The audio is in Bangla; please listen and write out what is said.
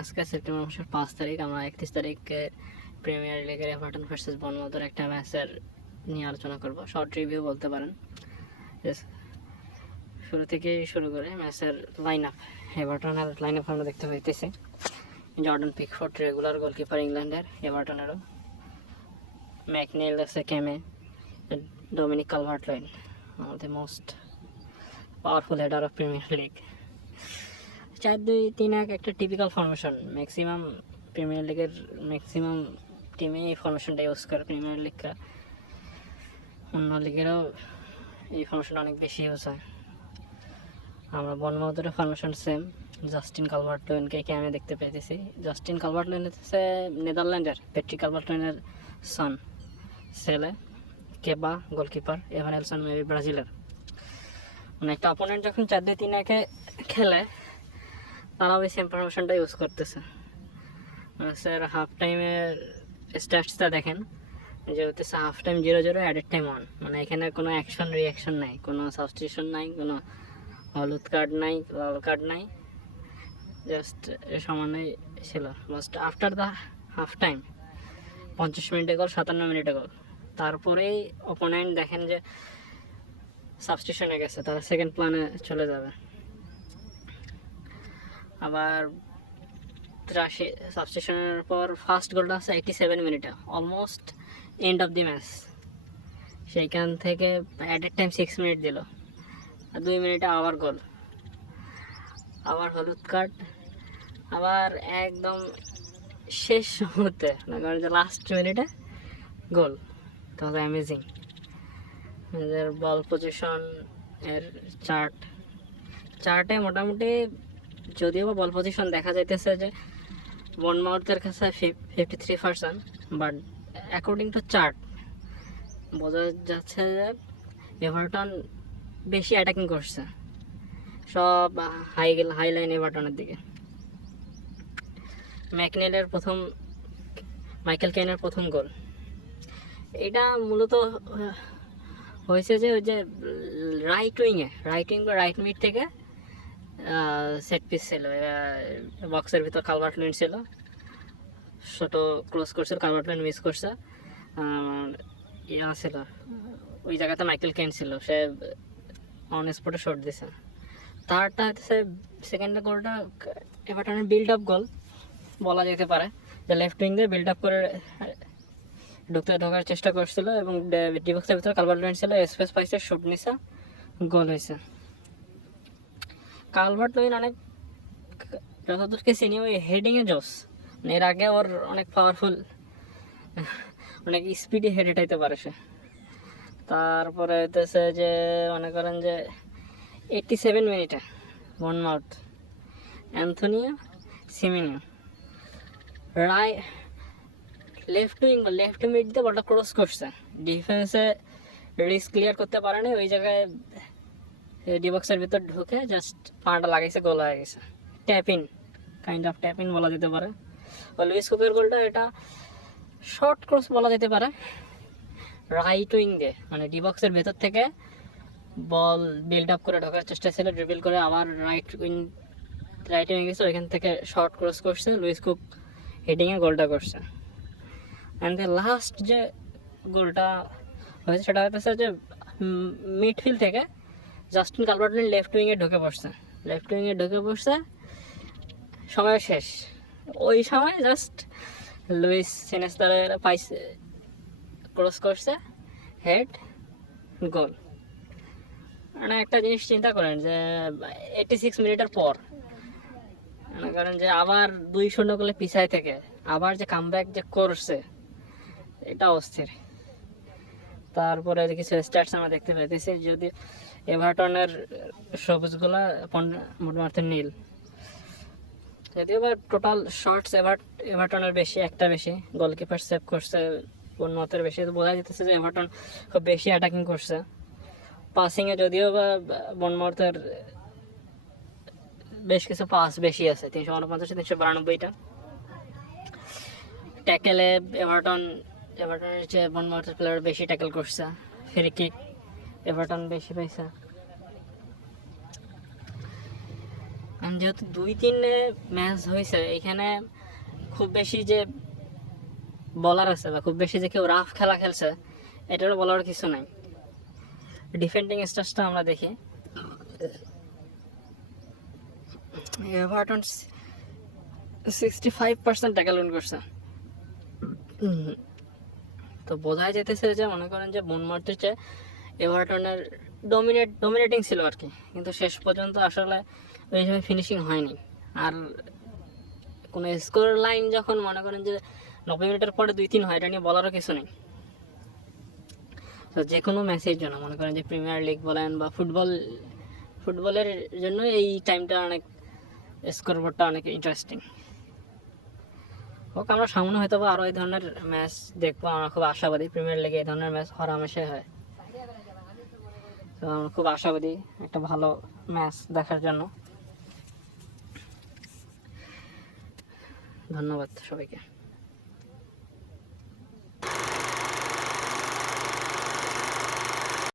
আজকে সেপ্টেম্বর মাসের 5 তারিখ, আমরা 31 তারিখে প্রিমিয়ার লিগের এভারটন ভার্সেস বর্নমাউথের একটা ম্যাচের নিয়ে আলোচনা করব। শর্ট রিভিউ বলতে পারেন। শুরু থেকেই শুরু করে ম্যাচের লাইন আপ। এভারটনের লাইন আপ আমরা দেখতে পাইতেছি। জর্ডান পিকফোর্ড রেগুলার গোলকিপার ইংল্যান্ডের, এভারটনেরও। ম্যাকনেল আছে কেমে, ডোমিনিক কালভার্ট-লুইন, আমাদের most powerful header of premier league. 4-2-3-1 একটা টিপিক্যাল ফরমেশন। ম্যাক্সিমাম প্রিমিয়ার লিগের ম্যাক্সিমাম টিমে এই ফরমেশনটা ইউজ করে। প্রিমিয়ার লিগটা অন্য লিগেরও এই ফরমেশনটা অনেক বেশি ইউজ হয়। আমরা বর্নমাউথের ফরমেশন সেম। জাস্টিন কালভার্ট-লুইনকে আমি দেখতে পেয়েছি। জাস্টিন কালভার্ট-লুইন হচ্ছে নেদারল্যান্ডের পেট্রিক কালভার্ট-লুইনের সন ছেলে। কেবা গোলকিপার, এভান এলসন মেবি ব্রাজিলের। মানে একটা অপোনেন্ট যখন 4-2-3-1 খেলে, তারাও এই সেম ফরমেশনটা ইউজ করতেছে। স্যার হাফ টাইমের স্ট্যাটসটা দেখেন, যে হতেছে হাফ টাইম 0-0, অ্যাডেড টাইম 1। মানে এখানে কোনো অ্যাকশন রিয়াকশন নাই, কোনো সাবস্টিটিউশন নাই, কোনো হলুদ কার্ড নাই, লাল কার্ড নাই, জাস্ট সমানই ছিল। Last after the half time 50 মিনিটে গোল, 57 মিনিটে গোল। তারপরেই অপোনেন্ট দেখেন যে সাবস্টিটিউশনে গেছে, তারা সেকেন্ড প্ল্যানে চলে যাবে। আবার 83 সাবস্টিটিউশনের পর ফার্স্ট গোলটা আছে 87 মিনিটে, almost end of the match. সেইখান থেকে অ্যাডেড টাইম 6 মিনিট দিল, আর 2 মিনিটে আবার গোল, আবার হলুদ কার্ড, আবার একদম শেষ মুহূর্তে মানে যে লাস্ট মিনিটে গোল। তাহলে অ্যামেজিং। এদের বল পজিশন এর চার্টে মোটামুটি, যদিও বা বল পজিশন দেখা যাইতেছে যে বর্নমাউথের কাছে 53%, বাট অ্যাকর্ডিং টু চার্ট বোঝা যাচ্ছে যে এভারটন বেশি অ্যাটাকিং করছে। সব হাই লাইন এভারটনের দিকে। মাইকেল কেনের প্রথম গোল, এটা মূলত হয়েছে যে ওই যে রাইট উইং মিড থেকে সেট পিস ছিল, বক্সের ভিতর কালভার্ট-লুইন ছিল, ছোট ক্লোজ করছে, কালভার্ট-লুইন মিস করছে। ছিল ওই জায়গাতে মাইকেল কেন ছিল, সে অন স্পটে শট দিছে। তারটা হচ্ছে সেকেন্ড গোলটা এভারটনের বিল্ড আপ গোল বলা যেতে পারে, যে লেফট উইং দিয়ে বিল্ড আপ করে ঢোকার চেষ্টা করছিল, এবং ডি বক্সের ভিতরে কালভার্ট-লুইন ছিল, স্পেস পাইছে, শট নিছে, গোল হয়েছে। কালভার্ট-লুইন অনেক, যতদূরকে চিনি, ওই হেডিংয়ে জোস। এর আগে ওর অনেক পাওয়ারফুল, অনেক স্পিডি হেড হেঁটাইতে পারে সে। তারপরে হইতেছে যে মনে করেন যে 87 মিনিটে বর্নমাউথ অ্যান্থনিও সিমিনিও লেফট মিড দিয়ে বলটা ক্রস করছে, ডিফেন্সে রিস্ক ক্লিয়ার করতে পারেনি, ওই জায়গায় ডি বক্সের ভিতর ঢুকে জাস্ট পাটা লাগাইছে, গোল হয়ে গেছে। কাইন্ড অফ ট্যাপিন বলা যেতে পারে। ও লুইস কুকের গোলটা এটা শর্ট ক্রস বলা যেতে পারে, রাইট উইং দিয়ে, মানে ডি বক্সের ভেতর থেকে বল বিল্ড আপ করে ঢোকার চেষ্টা ছিল, ড্রিবল করে আবার রাইট উইং গেছে, ওইখান থেকে শর্ট ক্রস করছে, লুইস কুক হেডিংয়ে গোলটা করছে। অ্যান্ড দ্য লাস্ট যে গোলটা হয়েছে সেটা হচ্ছে যে মিডফিল্ড থেকে জাস্টিন কালভার্ট-লুইন লেফট উইংয়ে ঢুকে পড়ছে, সময় শেষ। ওই সময় জাস্ট লুইস সিনেস্তারের পাইছে, ক্রস করছে, হেড, গোল। মানে একটা জিনিস চিন্তা করেন যে 86 মিনিটের পর মনে করেন যে আবার 2-0 গোলে পিছায় থেকে আবার যে কামব্যাক যে করছে, এটা অস্থির। তারপরে কিছু স্ট্যাটস আমরা দেখতে পাইতেছি, যদি এভারটনের সবুজগুলা মোটামুটি নীল, যদিও বা টোটাল শর্টস এভারটনের একটা বেশি, গোলকিপার সেভ করছে বর্নমাউথের বেশি, তো বোঝা যেতেছে যে এভারটন খুব বেশি অ্যাটাকিং করছে। পাসিংয়ে যদিও বা বর্নমাউথের বেশ কিছু পাস বেশি আছে, 349-392টা। ট্যাকেলে এভারটনের চেয়ে বর্নমাউথের প্লেয়ার বেশি ট্যাকেল করছে। ফ্রি কিক এভারটন বেশি পাইছে। কারণ যেহেতু 2-3 ম্যাচ হয়েছে, এখানে খুব বেশি যে বলার আছে বা খুব বেশি যে কেউ রাফ খেলা খেলছে এটারও বলার কিছু নাই। ডিফেন্ডিং স্টার্সটা আমরা দেখি, এভারটন 65% ট্যাকল উইন করছে। তো বোঝাই যেতেছে যে মনে করেন যে বোনমার্থের চেয়ে এভারটনের ডমিনেটিং ছিল আর কি, কিন্তু শেষ পর্যন্ত আসলে ওইভাবে ফিনিশিং হয়নি। আর কোনো স্কোর লাইন যখন মনে করেন যে 90 মিনিটের পরে 2-3 হয়, এটা নিয়ে বলারও কিছু নেই। তো যে কোনো ম্যাচের জন্য মনে করেন যে প্রিমিয়ার লিগ বলেন বা ফুটবলের জন্য এই টাইমটা অনেক, স্কোরবোর্ডটা অনেক ইন্টারেস্টিং হোক। আমরা সামনে হয়তো বা আরও এই ধরনের ম্যাচ দেখবো, আমরা খুব আশাবাদী। প্রিমিয়ার লিগে এই ধরনের ম্যাচ হরহামেশাই হয়, তো আমরা খুব আশাবাদী একটা ভালো ম্যাচ দেখার জন্য। ধন্যবাদ সবাইকে।